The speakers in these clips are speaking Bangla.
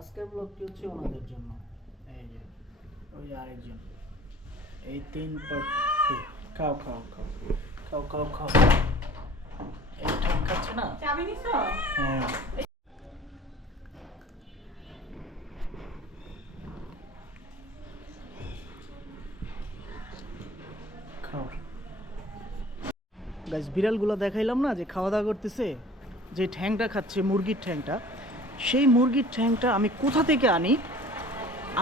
আজকের ব্লগটি হচ্ছে ওনাদের জন্য। এই যে ওই আরেকজন। এই তিন পট্টি খাও খাও খাও। খাও খাও খাও। এই ঠ্যাং খাচ্ছে না? চাবি নিছো? হ্যাঁ। গাছ বিড়ালগুলো দেখাইলাম না যে খাওয়া দাওয়া করতেছে? যে ঠ্যাংটা খাচ্ছে মুরগির ঠ্যাংটা। সেই মুরগির ঠ্যাংটা আমি কোথা থেকে আনি?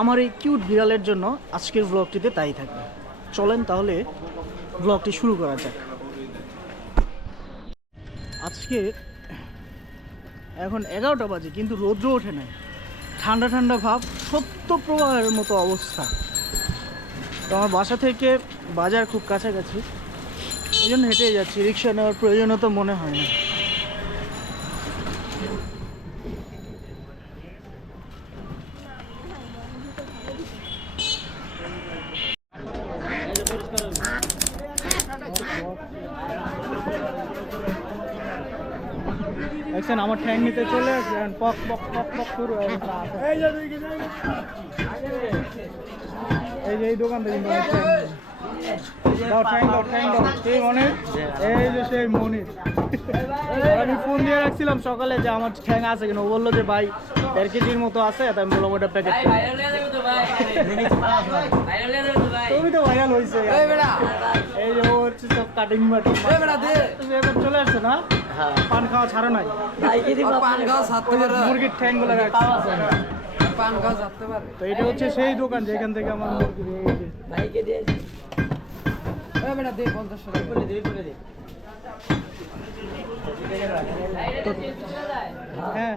আমার এই কিউট বিড়ালের জন্য আজকের ব্লগটিতে তাই থাকবে। চলেন তাহলে ব্লগটি শুরু করা যাক। আজকে এখন এগারোটা বাজে, কিন্তু রৌদ্র ওঠে নাই। ঠান্ডা ঠান্ডা ভাব, সত্য প্রবাহের মতো অবস্থা। তো আমার বাসা থেকে বাজার খুব কাছাকাছি। এই জন্য হেঁটে যাচ্ছি, রিক্সা নেওয়ার প্রয়োজনও তো মনে হয় না। দেখছেন আমার ঠ্যাং নিতে চলে আসলেন পক পক পক পক শুরু হয়ে এই যে এই দোকান থেকে কিন্তু আমার ঠ্যাং। দাও ঠ্যাং দাও ঠ্যাং দাও। সেই মনির এই যে সেই মনির। আমি ফোন দিয়ে রাখছিলাম সকালে যে আমার ঠ্যাং আছে কিনা। ও বলল যে ভাই দেড় কেজির মতো আছে। তাই আমি বললাম ওটা প্যাকেট তুমি তো ভাইরাল হয়েছে এই যে ও হচ্ছে সব কাটিং বাটিং চলে আসছে না? পান খাওয়া ছাড়ো নাই? পান ছাড়তে পারে। মুরগির ঠ্যাংগুলো পান ছাড়তে পারে। তো এটা হচ্ছে সেই দোকান যেখান থেকে আমার মুরগি এই যে। এই বেটা দে পঞ্চাশ টাকা। দে দে হ্যাঁ হ্যাঁ।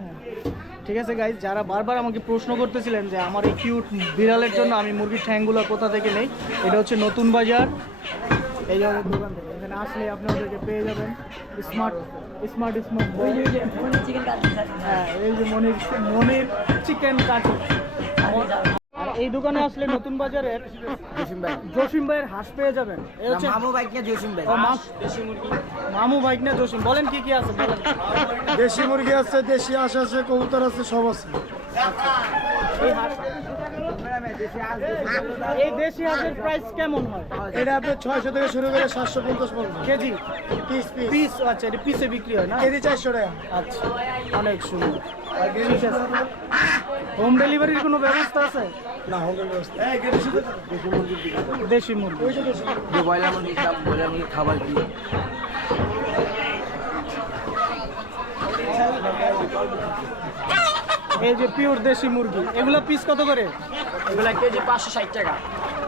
ঠিক আছে গাইজ যারা বারবার আমাকে প্রশ্ন করতেছিলেন যে আমার এই কিউট বিড়ালের জন্য আমি মুরগির ঠ্যাংগুলো কোথা থেকে নেই এটা হচ্ছে নতুন বাজার। এই জায়গার দোকান থেকে। এখানে আসলে আপনি ওদেরকে পেয়ে যাবেন স্মার্ট স্মার্ট স্মার্ট হ্যাঁ এই যে মনির মনির চিকেন কাটে এই দোকানে আসলে নতুন বাজারের জসিম ভাইয়ের হাঁস পেয়ে যাবেন। এই হচ্ছে মামু বাইক নিয়ে জসিম ভাই। মামু বাইক না জসিম। বলেন কি কি আছে? বলেন। দেশি মুরগি আছে দেশি হাঁস আছে কবুতর আছে সব আছে। এই দেশি হাঁসের প্রাইস কেমন হয়? এটা আপনার ছয়শো থেকে শুরু করে সাতশো পঞ্চাশ পর্যন্ত। কেজি? পিস পিস আচ্ছা এটা পিসে বিক্রি হয় না? কেজি চারশো টাকা। আচ্ছা অনেক সুন্দর। ঠিক আছে। হোম ডেলিভারির কোনো ব্যবস্থা আছে? না দেশি মুরগি। মুরগি। খাবার কি? এই যে পিওর দেশি মুরগি এগুলো পিস কত করে? এগুলা কেজি পাঁচশো ষাট টাকা।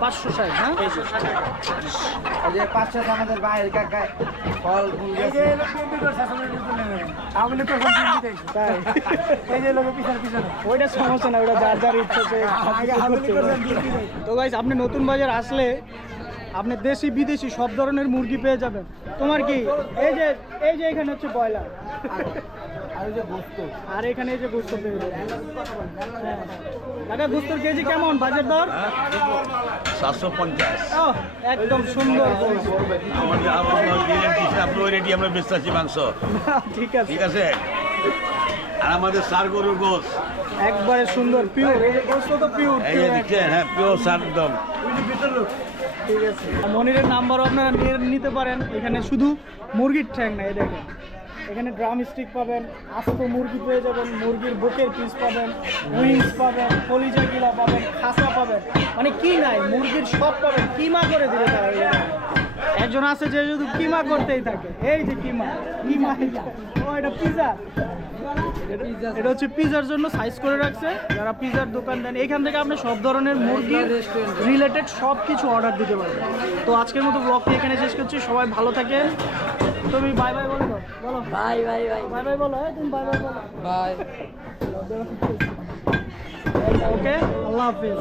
পাঁচশো ষাট হ্যাঁ? যে পাঁচশো আমাদের বাইরের কাকায়। ফল ফুল গেছে আমি তো সব কিনতে চাইছি তাই। এই যে লোক পিছনে পিছনে। ওইটা সমস্যা না ওটা যার যার ইচ্ছে সে করতে পারে। তো গাইজ আপনি নতুন বাজার আসলে আপনি দেশি বিদেশি সব ধরনের মুরগি পেয়ে যাবেন। তোমার কি? এই যে এই যে এখানে হচ্ছে ব্রয়লার। আর ওই যে বস্তু আর এখানে এই যে গোস্ত পেয়ে যাবেন। কাকা গোস্তর কেজি কেমন? বাজার দর? সাতশো পঞ্চাশ। ও একদম সুন্দর। বলছো। আমাদের আমাদের রেডি আমরা বেচতে আছি মাংস। ঠিক আছে। ঠিক আছে? আর আমাদের সার গরুর গোস একবারে সুন্দর পিওর এই গোস্ত তো পিওর এই হ্যাঁ পিওর সার একদম। ঠিক আছে। মনিরের নাম্বারও আপনারা নিতে পারেন। এখানে শুধু মুরগির ঠ্যাং নাই দেখেন। এখানে ড্রাম স্টিক পাবেন, আস্ত মুরগি পেয়ে যাবেন, মুরগির বুকের পিস পাবেন উইংস পাবেন, কলিজা গিলা পাবেন খাসা পাবেন। মানে কি নাই, মুরগির সব পাবেন। কিমা করে দিলে তারা একজন আছে যে শুধু কিমা করতেই থাকে। এই যে কিমা কিমা ও, এটা পিজা এটা হচ্ছে পিজার জন্য সাইজ করে রাখছে। যারা পিজার দোকান দেন এখান থেকে আপনি সব ধরনের মুরগির রিলেটেড সব কিছু অর্ডার দিতে পারবেন। তো আজকের মতো ব্লগটি এখানে শেষ করছি। সবাই ভালো থাকেন। তুমি বাই বাই বলো বলো। Bye bye bye bye bye বলো তুমি বাই বাই বলো। বাই ওকে আল্লাহ হাফিজ।